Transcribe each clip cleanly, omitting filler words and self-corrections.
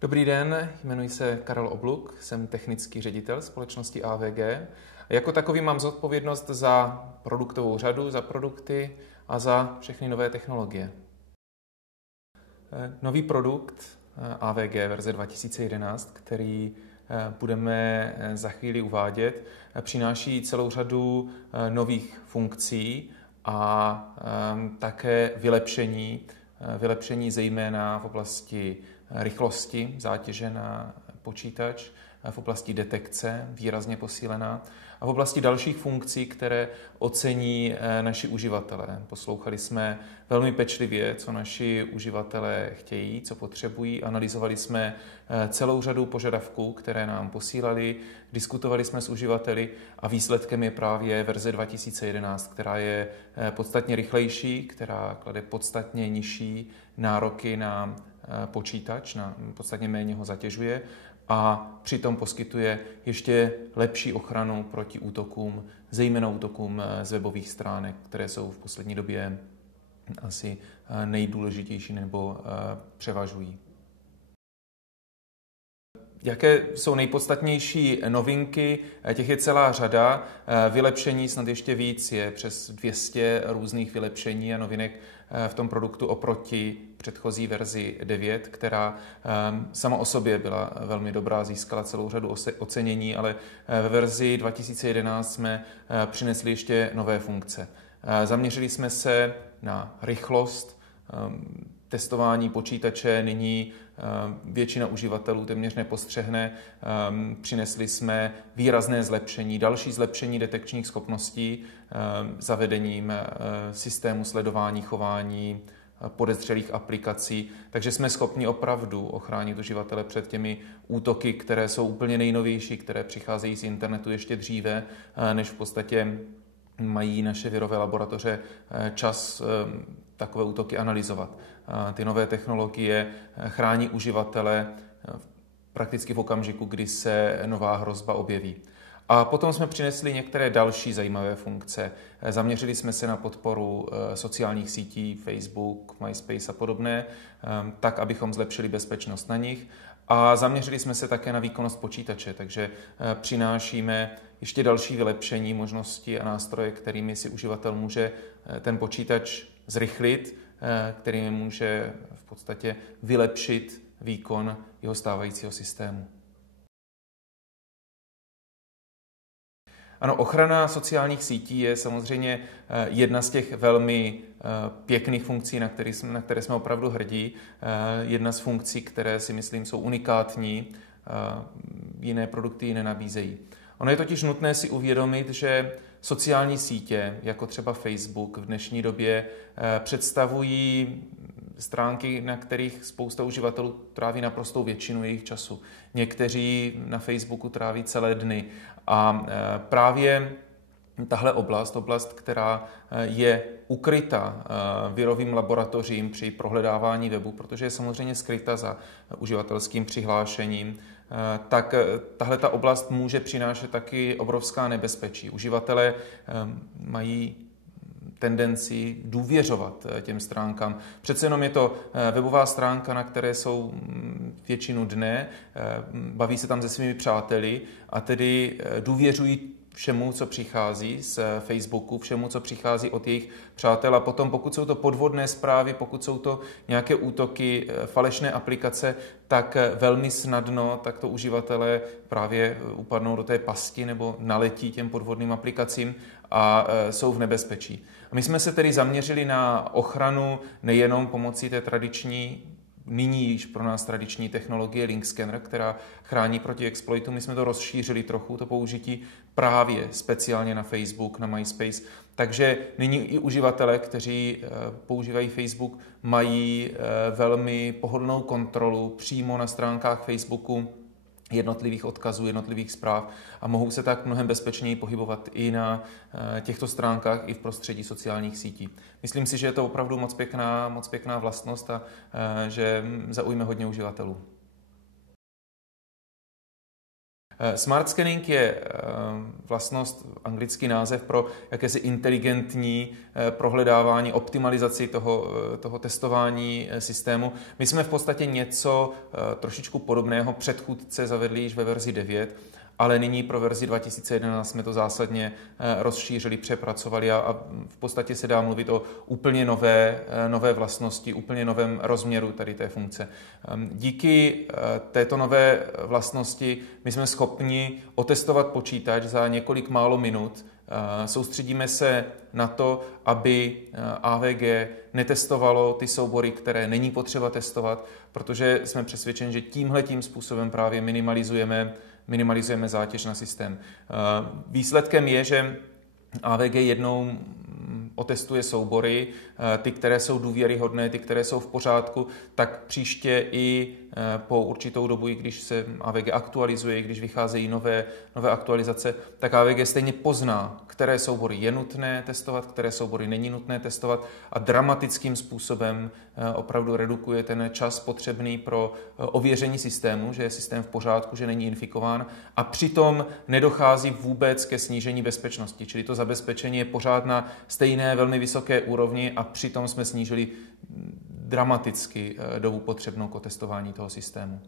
Dobrý den, jmenuji se Karel Obluk, jsem technický ředitel společnosti AVG. Jako takový mám zodpovědnost za produktovou řadu, za produkty a za všechny nové technologie. Nový produkt AVG verze 2011, který budeme za chvíli uvádět, přináší celou řadu nových funkcí a také vylepšení zejména v oblasti rychlosti zátěže na počítač, v oblasti detekce výrazně posílená a v oblasti dalších funkcí, které ocení naši uživatelé. Poslouchali jsme velmi pečlivě, co naši uživatelé chtějí, co potřebují, analyzovali jsme celou řadu požadavků, které nám posílali, diskutovali jsme s uživateli a výsledkem je právě verze 2011, která je podstatně rychlejší, která klade podstatně nižší nároky na počítač, podstatně méně ho zatěžuje a přitom poskytuje ještě lepší ochranu proti útokům, zejména útokům z webových stránek, které jsou v poslední době asi nejdůležitější nebo převažují. Jaké jsou nejpodstatnější novinky? Těch je celá řada. Vylepšení snad ještě víc, je přes 200 různých vylepšení a novinek v tom produktu oproti předchozí verzi 9, která sama o sobě byla velmi dobrá, získala celou řadu ocenění, ale ve verzi 2011 jsme přinesli ještě nové funkce. Zaměřili jsme se na rychlost, testování počítače nyní většina uživatelů téměř nepostřehne. Přinesli jsme výrazné zlepšení, další zlepšení detekčních schopností zavedením systému sledování chování podezřelých aplikací, takže jsme schopni opravdu ochránit uživatele před těmi útoky, které jsou úplně nejnovější, které přicházejí z internetu ještě dříve, než v podstatě mají naše virové laboratoře čas takové útoky analyzovat. Ty nové technologie chrání uživatele prakticky v okamžiku, kdy se nová hrozba objeví. A potom jsme přinesli některé další zajímavé funkce. Zaměřili jsme se na podporu sociálních sítí, Facebook, MySpace a podobné, tak, abychom zlepšili bezpečnost na nich. A zaměřili jsme se také na výkonnost počítače, takže přinášíme ještě další vylepšení, možnosti a nástroje, kterými si uživatel může ten počítač zrychlit, kterými může v podstatě vylepšit výkon jeho stávajícího systému. Ano, ochrana sociálních sítí je samozřejmě jedna z těch velmi pěkných funkcí, na které jsme opravdu hrdí. Jedna z funkcí, které si myslím jsou unikátní, jiné produkty ji nenabízejí. Ono je totiž nutné si uvědomit, že sociální sítě, jako třeba Facebook, v dnešní době představují stránky, na kterých spousta uživatelů tráví naprostou většinu jejich času. Někteří na Facebooku tráví celé dny. A právě tahle oblast, která je ukryta virovým laboratořím při prohledávání webu, protože je samozřejmě skryta za uživatelským přihlášením, tak tahle ta oblast může přinášet taky obrovská nebezpečí. Uživatelé mají tendenci důvěřovat těm stránkám. Přece jenom je to webová stránka, na které jsou většinu dne, baví se tam se svými přáteli a tedy důvěřují všemu, co přichází z Facebooku, všemu, co přichází od jejich přátel a potom, pokud jsou to podvodné zprávy, pokud jsou to nějaké útoky, falešné aplikace, tak velmi snadno takto uživatelé právě upadnou do té pasti nebo naletí těm podvodným aplikacím a jsou v nebezpečí. A my jsme se tedy zaměřili na ochranu nejenom pomocí té nyní již pro nás tradiční technologie Link Scanner, která chrání proti exploitu. My jsme to rozšířili trochu, to použití právě speciálně na Facebook, na MySpace. Takže nyní i uživatelé, kteří používají Facebook, mají velmi pohodlnou kontrolu přímo na stránkách Facebooku jednotlivých odkazů, jednotlivých zpráv a mohou se tak mnohem bezpečněji pohybovat i na těchto stránkách, i v prostředí sociálních sítí. Myslím si, že je to opravdu moc pěkná vlastnost a že zaujme hodně uživatelů. Smart scanning je vlastnost, anglický název pro jakési inteligentní prohledávání, optimalizaci toho testování systému. My jsme v podstatě něco trošičku podobného předchůdce zavedli již ve verzi 9, ale nyní pro verzi 2011 jsme to zásadně rozšířili, přepracovali a v podstatě se dá mluvit o úplně nové vlastnosti, úplně novém rozměru tady té funkce. Díky této nové vlastnosti my jsme schopni otestovat počítač za několik málo minut. Soustředíme se na to, aby AVG netestovalo ty soubory, které není potřeba testovat, protože jsme přesvědčeni, že tímhletím způsobem právě minimalizujeme zátěž na systém. Výsledkem je, že AVG jednou otestuje soubory, ty, které jsou důvěryhodné, ty, které jsou v pořádku, tak příště i po určitou dobu, i když se AVG aktualizuje, když vycházejí nové aktualizace, tak AVG stejně pozná, které soubory je nutné testovat, které soubory není nutné testovat a dramatickým způsobem opravdu redukuje ten čas potřebný pro ověření systému, že je systém v pořádku, že není infikován a přitom nedochází vůbec ke snížení bezpečnosti, čili to zabezpečení je pořád na stejné velmi vysoké úrovni a přitom jsme snížili dramaticky dobu potřebnou k otestování toho systému.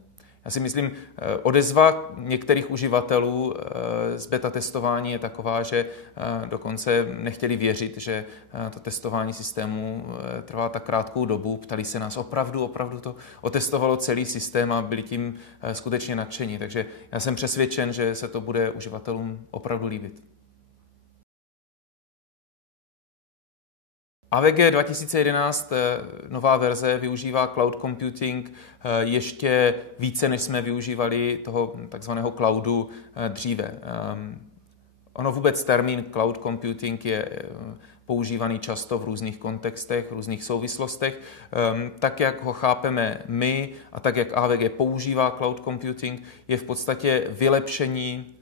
Já si myslím, odezva některých uživatelů z beta testování je taková, že dokonce nechtěli věřit, že to testování systému trvá tak krátkou dobu. Ptali se nás, opravdu to otestovalo celý systém a byli tím skutečně nadšení. Takže já jsem přesvědčen, že se to bude uživatelům opravdu líbit. AVG 2011, nová verze, využívá cloud computing ještě více, než jsme využívali toho takzvaného cloudu dříve. Ono vůbec termín cloud computing je používaný často v různých kontextech, v různých souvislostech. Tak, jak ho chápeme my a tak, jak AVG používá cloud computing, je v podstatě vylepšení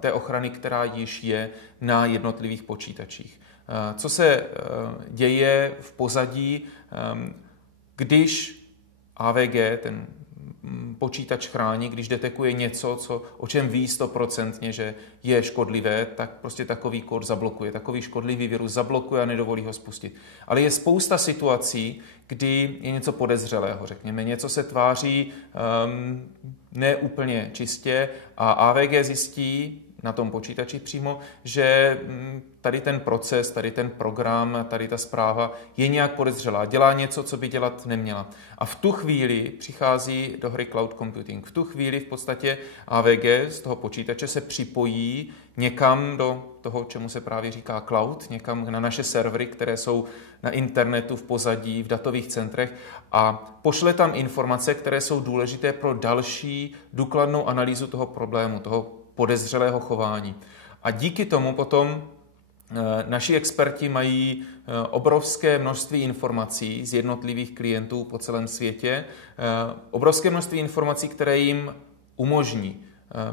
té ochrany, která již je na jednotlivých počítačích. Co se děje v pozadí, když AVG, ten počítač chrání, když detekuje něco, o čem ví 100%, že je škodlivé, tak prostě takový kód zablokuje, takový škodlivý virus zablokuje a nedovolí ho spustit. Ale je spousta situací, kdy je něco podezřelého, řekněme, něco se tváří neúplně čistě a AVG zjistí na tom počítači přímo, že tady ten proces, tady ten program, tady ta zpráva je nějak podezřelá, dělá něco, co by dělat neměla. A v tu chvíli přichází do hry cloud computing. V tu chvíli v podstatě AVG z toho počítače se připojí někam do toho, čemu se právě říká cloud, někam na naše servery, které jsou na internetu, v pozadí, v datových centrech a pošle tam informace, které jsou důležité pro další důkladnou analýzu toho problému, toho podezřelého chování. A díky tomu potom naši experti mají obrovské množství informací z jednotlivých klientů po celém světě, obrovské množství informací, které jim umožní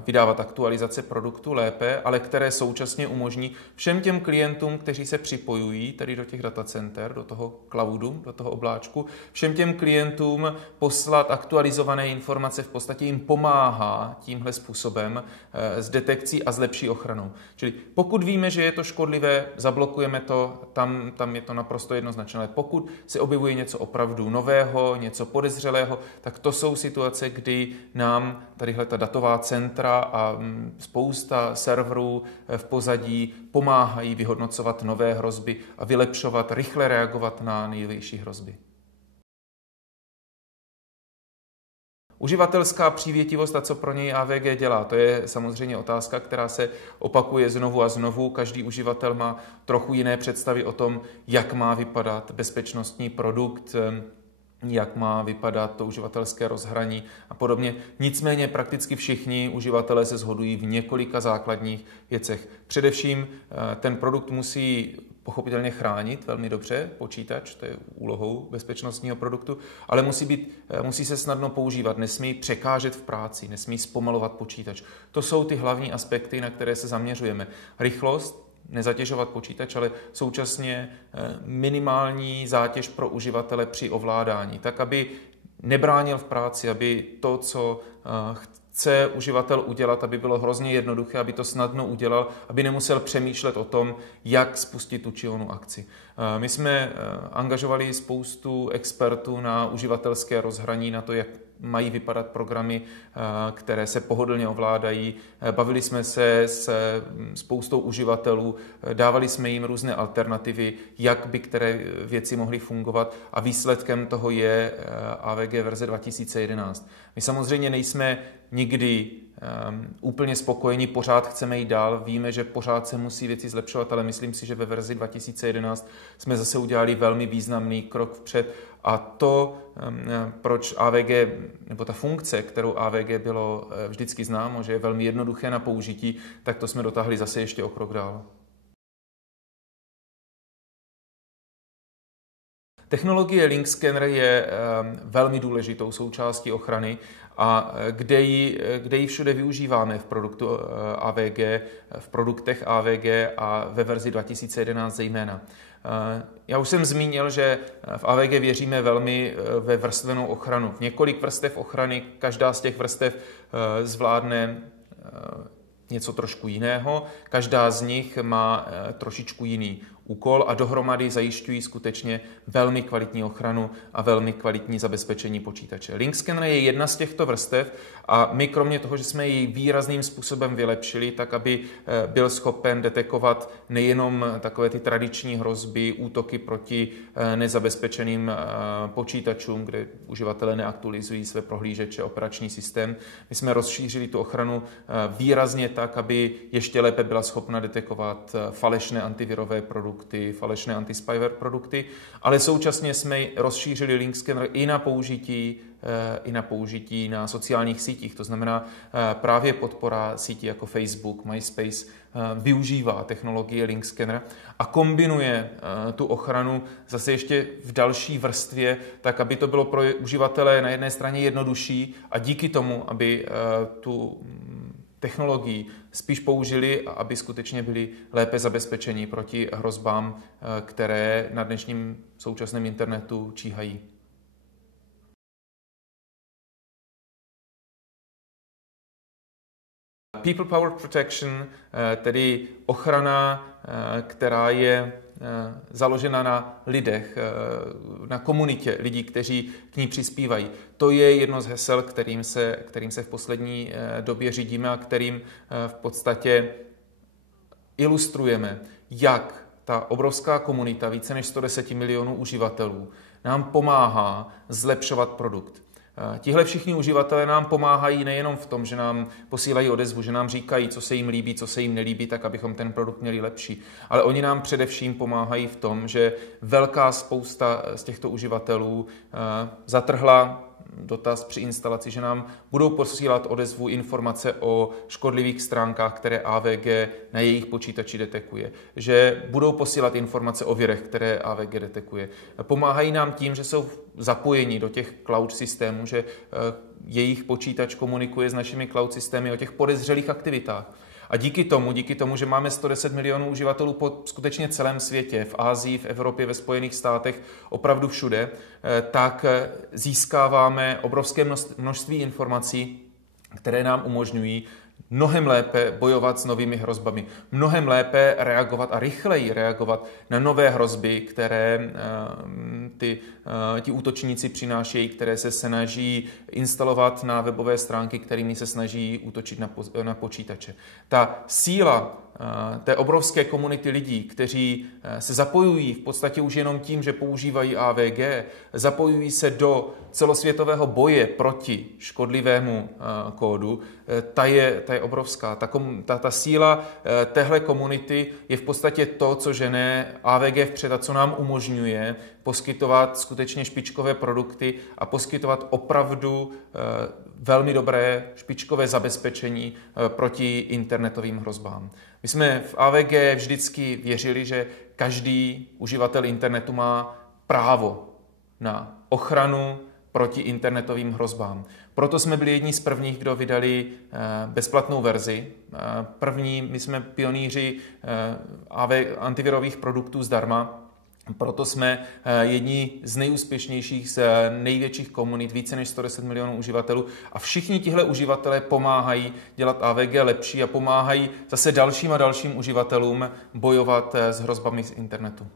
vydávat aktualizace produktu lépe, ale které současně umožní všem těm klientům, kteří se připojují tady do těch datacenter, do toho cloudu, do toho obláčku, všem těm klientům poslat aktualizované informace, v podstatě jim pomáhá tímhle způsobem s detekcí a s lepší ochranou. Čili pokud víme, že je to škodlivé, zablokujeme to, tam je to naprosto jednoznačné. Ale pokud se objevuje něco opravdu nového, něco podezřelého, tak to jsou situace, kdy nám tadyhle ta datová centra a spousta serverů v pozadí pomáhají vyhodnocovat nové hrozby a vylepšovat, rychle reagovat na největší hrozby. Uživatelská přívětivost a co pro něj AVG dělá, to je samozřejmě otázka, která se opakuje znovu a znovu. Každý uživatel má trochu jiné představy o tom, jak má vypadat bezpečnostní produkt, jak má vypadat to uživatelské rozhraní a podobně. Nicméně prakticky všichni uživatelé se shodují v několika základních věcech. Především ten produkt musí pochopitelně chránit velmi dobře počítač, to je úlohou bezpečnostního produktu, ale musí se snadno používat, nesmí překážet v práci, nesmí zpomalovat počítač. To jsou ty hlavní aspekty, na které se zaměřujeme. Rychlost, nezatěžovat počítač, ale současně minimální zátěž pro uživatele při ovládání, tak aby nebránil v práci, aby to, co chce uživatel udělat, aby bylo hrozně jednoduché, aby to snadno udělal, aby nemusel přemýšlet o tom, jak spustit tu či onu akci. My jsme angažovali spoustu expertů na uživatelské rozhraní, na to, jak mají vypadat programy, které se pohodlně ovládají. Bavili jsme se s spoustou uživatelů, dávali jsme jim různé alternativy, jak by které věci mohly fungovat a výsledkem toho je AVG verze 2011. My samozřejmě nejsme nikdy úplně spokojeni, pořád chceme jít dál, víme, že pořád se musí věci zlepšovat, ale myslím si, že ve verzi 2011 jsme zase udělali velmi významný krok vpřed a to, proč AVG, nebo ta funkce, kterou AVG bylo vždycky známo, že je velmi jednoduché na použití, tak to jsme dotáhli zase ještě o krok dál. Technologie Link Scanner je velmi důležitou součástí ochrany a kde ji všude využíváme v produktu AVG, v produktech AVG a ve verzi 2011 zejména. Já už jsem zmínil, že v AVG věříme velmi ve vrstvenou ochranu. Několik vrstev ochrany, každá z těch vrstev zvládne něco trošku jiného, každá z nich má trošičku jiný úkol a dohromady zajišťují skutečně velmi kvalitní ochranu a velmi kvalitní zabezpečení počítače. Link Scanner je jedna z těchto vrstev a my kromě toho, že jsme ji výrazným způsobem vylepšili, tak aby byl schopen detekovat nejenom takové ty tradiční hrozby, útoky proti nezabezpečeným počítačům, kde uživatelé neaktualizují své prohlížeče, operační systém. My jsme rozšířili tu ochranu výrazně tak, aby ještě lépe byla schopna detekovat falešné antivirové produkty, falešné anti-spyware produkty, ale současně jsme rozšířili Link Scanner i na použití na sociálních sítích. To znamená právě podpora sítí jako Facebook, MySpace využívá technologie Link Scanner a kombinuje tu ochranu zase ještě v další vrstvě, tak aby to bylo pro uživatele na jedné straně jednodušší a díky tomu, aby tu technologii spíš použili, aby skutečně byli lépe zabezpečeni proti hrozbám, které na dnešním současném internetu číhají. People Powered Protection, tedy ochrana, která je založena na lidech, na komunitě lidí, kteří k ní přispívají. To je jedno z hesel, kterým se v poslední době řídíme a kterým v podstatě ilustrujeme, jak ta obrovská komunita, více než 110 milionů uživatelů, nám pomáhá zlepšovat produkt. Tihle všichni uživatelé nám pomáhají nejenom v tom, že nám posílají odezvu, že nám říkají, co se jim líbí, co se jim nelíbí, tak abychom ten produkt měli lepší. Ale oni nám především pomáhají v tom, že velká spousta z těchto uživatelů zatrhla dotaz při instalaci, že nám budou posílat odezvu informace o škodlivých stránkách, které AVG na jejich počítači detekuje, že budou posílat informace o virech, které AVG detekuje. Pomáhají nám tím, že jsou zapojeni do těch cloud systémů, že jejich počítač komunikuje s našimi cloud systémy o těch podezřelých aktivitách. A díky tomu, že máme 110 milionů uživatelů po skutečně celém světě, v Asii, v Evropě, ve Spojených státech, opravdu všude, tak získáváme obrovské množství informací, které nám umožňují mnohem lépe bojovat s novými hrozbami, mnohem lépe reagovat a rychleji reagovat na nové hrozby, které ti útočníci přinášejí, které se snaží instalovat na webové stránky, kterými se snaží útočit na počítače. Ta síla té obrovské komunity lidí, kteří se zapojují v podstatě už jenom tím, že používají AVG, zapojují se do celosvětového boje proti škodlivému kódu, ta je obrovská. Ta síla téhle komunity je v podstatě to, co žene AVG vpřed a co nám umožňuje poskytovat skutečně špičkové produkty a poskytovat opravdu velmi dobré špičkové zabezpečení proti internetovým hrozbám. My jsme v AVG vždycky věřili, že každý uživatel internetu má právo na ochranu proti internetových hrozbám. Proto jsme byli jedni z prvních, kdo vydali bezplatnou verzi. My jsme pionýři antivirových produktů zdarma. Proto jsme jedni z nejúspěšnějších, z největších komunit, více než 110 milionů uživatelů a všichni tihle uživatelé pomáhají dělat AVG lepší a pomáhají zase dalším a dalším uživatelům bojovat s hrozbami z internetu.